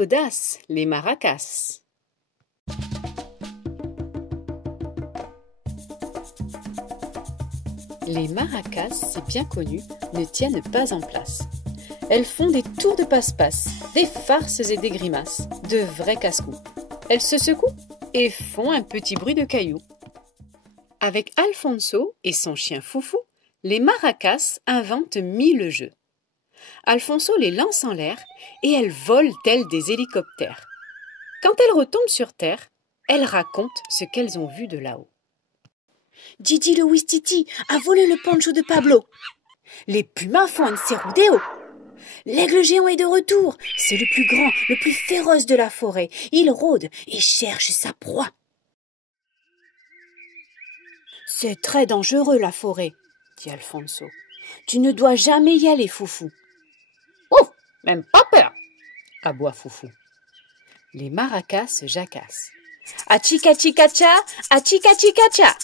l'audace, les maracas. Les maracas, c'est bien connu, ne tiennent pas en place. Elles font des tours de passe-passe, des farces et des grimaces, de vrais casse-cou. Elles se secouent et font un petit bruit de cailloux. Avec Alfonso et son chien Foufou, les maracas inventent 1000 jeux. Alfonso les lance en l'air et elles volent telles des hélicoptères. Quand elles retombent sur terre, elles racontent ce qu'elles ont vu de là-haut. Didi le Ouistiti a volé le poncho de Pablo. Les pumas font un cerudeo. L'aigle géant est de retour. C'est le plus grand, le plus féroce de la forêt. Il rôde et cherche sa proie. C'est très dangereux la forêt, dit Alfonso. Tu ne dois jamais y aller, Foufou. Oh, même pas peur, aboie Foufou. Les maracas se jacassent. Achika-chika-cha, achika-chika-cha.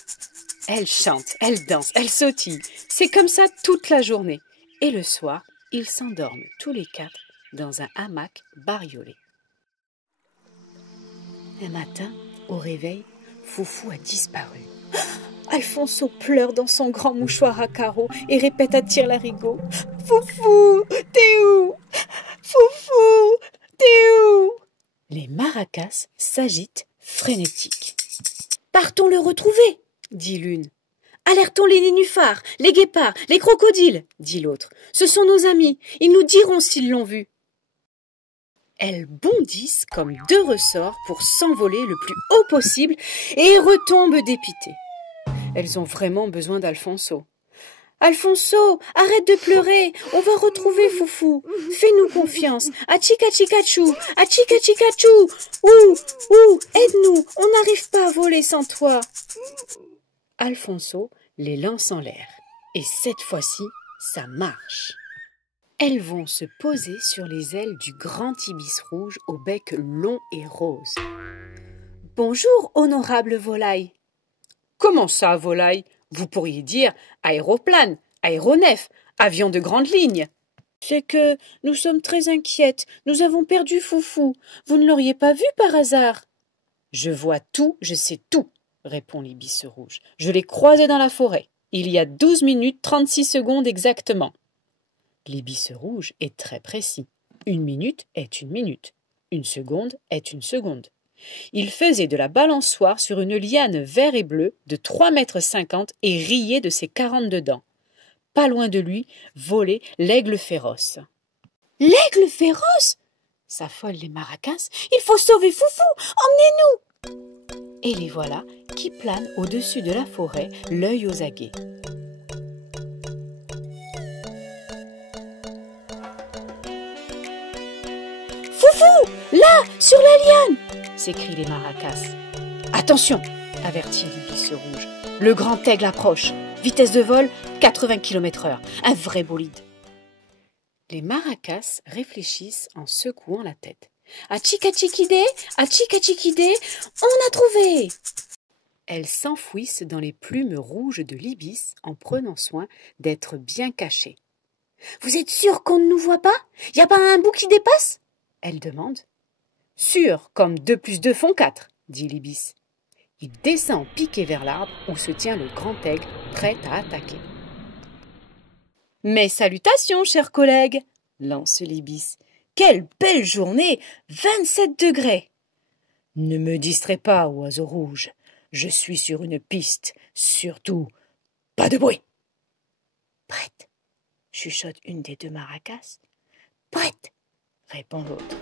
Elles chantent, elles dansent, elles sautillent. C'est comme ça toute la journée. Et le soir, ils s'endorment tous les 4 dans un hamac bariolé. Un matin, au réveil, Foufou a disparu. Alfonso pleure dans son grand mouchoir à carreaux et répète à tire-larigot. « Foufou, t'es où? Foufou, t'es où ?» Les maracas s'agitent frénétiques. « Partons le retrouver !» dit l'une. « Alertons les nénuphars, les guépards, les crocodiles !» dit l'autre. « Ce sont nos amis, ils nous diront s'ils l'ont vu. » Elles bondissent comme 2 ressorts pour s'envoler le plus haut possible et retombent dépitées. Elles ont vraiment besoin d'Alfonso. « Alfonso, arrête de pleurer, on va retrouver Foufou. Fais-nous confiance. Achika-chika-chou, achika-chika-chou. Ouh, aide-nous, on n'arrive pas à voler sans toi. » Alfonso les lance en l'air. Et cette fois-ci, ça marche. Elles vont se poser sur les ailes du grand ibis rouge au bec long et rose. « Bonjour, honorable volaille. »« Comment ça, volaille? Vous pourriez dire aéroplane, aéronef, avion de grande ligne. »« C'est que nous sommes très inquiètes, nous avons perdu Foufou. Vous ne l'auriez pas vu par hasard ?»« Je vois tout, je sais tout, » répond l'ibis rouge. « Je l'ai croisé dans la forêt. Il y a 12 minutes 36 secondes exactement. » L'ibis rouge est très précis. 1 minute est 1 minute. 1 seconde est 1 seconde. Il faisait de la balançoire sur une liane vert et bleu de 3,50 m et riait de ses 42 dents. Pas loin de lui volait l'aigle féroce. « L'aigle féroce !» s'affolent les maracas. « Il faut sauver Foufou, emmenez-nous !» Et les voilà qui planent au-dessus de la forêt, l'œil aux aguets. « Foufou, là, sur la liane !» s'écrient les maracas. « Attention !» avertit l'ibis rouge. « Le grand aigle approche. Vitesse de vol, 80 km/h. Un vrai bolide. » Les maracas réfléchissent en secouant la tête. « Achika-chikidé, achika-chikidé, on a trouvé !» Elles s'enfouissent dans les plumes rouges de l'ibis en prenant soin d'être bien cachées. « Vous êtes sûr qu'on ne nous voit pas? Y a pas un bout qui dépasse ?» elle demande. « Sûr, comme 2 + 2 font 4, dit l'ibis. Il descend piqué vers l'arbre où se tient le grand aigle, prêt à attaquer. « Mes salutations, chers collègues, lance l'ibis. Quelle belle journée, 27 degrés. Ne me distrais pas, oiseau rouge. Je suis sur une piste. Surtout, pas de bruit. »« Prête, chuchote une des 2 maracas. Prête, répond l'autre.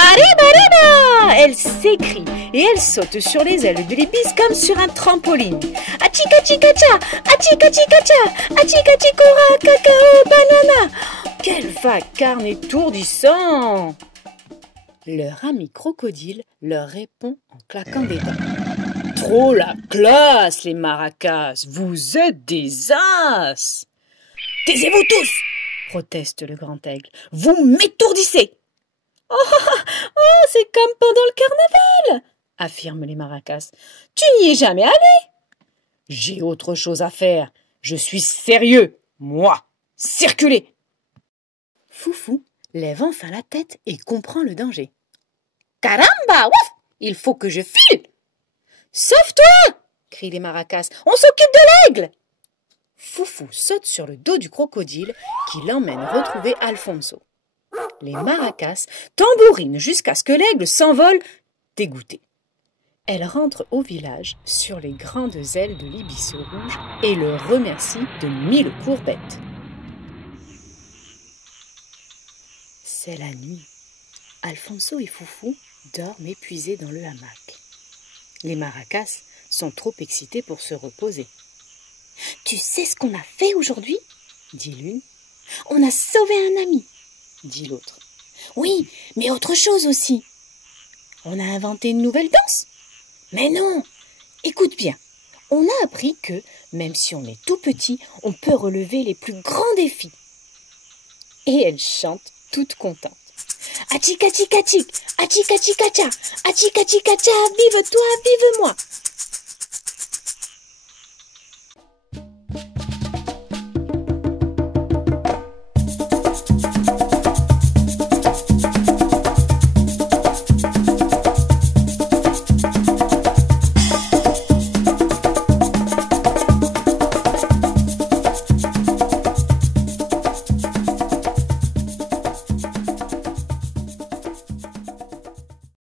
Arriba, arriba! Elle s'écrie et elle saute sur les ailes de l'ibis comme sur un trampoline. Achika-chika-cha! Achika-chika-cha! Achika-chikora, cacao, banana! Quel vacarme étourdissant! Leur ami crocodile leur répond en claquant des dents. Trop la classe, les maracas! Vous êtes des as! Taisez-vous tous! Proteste le grand aigle. Vous m'étourdissez! Oh, c'est comme pendant le carnaval, affirment les maracas. Tu n'y es jamais allé? J'ai autre chose à faire. Je suis sérieux, moi. Circulez! Foufou lève enfin la tête et comprend le danger. Caramba, ouf, il faut que je file. Sauve-toi, crient les maracas, on s'occupe de l'aigle. Foufou saute sur le dos du crocodile qui l'emmène retrouver Alfonso. Les maracas tambourinent jusqu'à ce que l'aigle s'envole, dégoûté. Elle rentre au village sur les grandes ailes de l'ibis rouge et le remercie de 1000 courbettes. C'est la nuit. Alfonso et Foufou dorment épuisés dans le hamac. Les maracas sont trop excités pour se reposer. « Tu sais ce qu'on a fait aujourd'hui ?» dit l'une. « On a sauvé un ami » dit l'autre. « Oui, mais autre chose aussi. »« On a inventé une nouvelle danse ?»« Mais non. Écoute bien. On a appris que, même si on est tout petit, on peut relever les plus grands défis. » Et elle chante toute contente. Achika chika chik, achika chika cha, achika chika cha, vive toi, vive moi.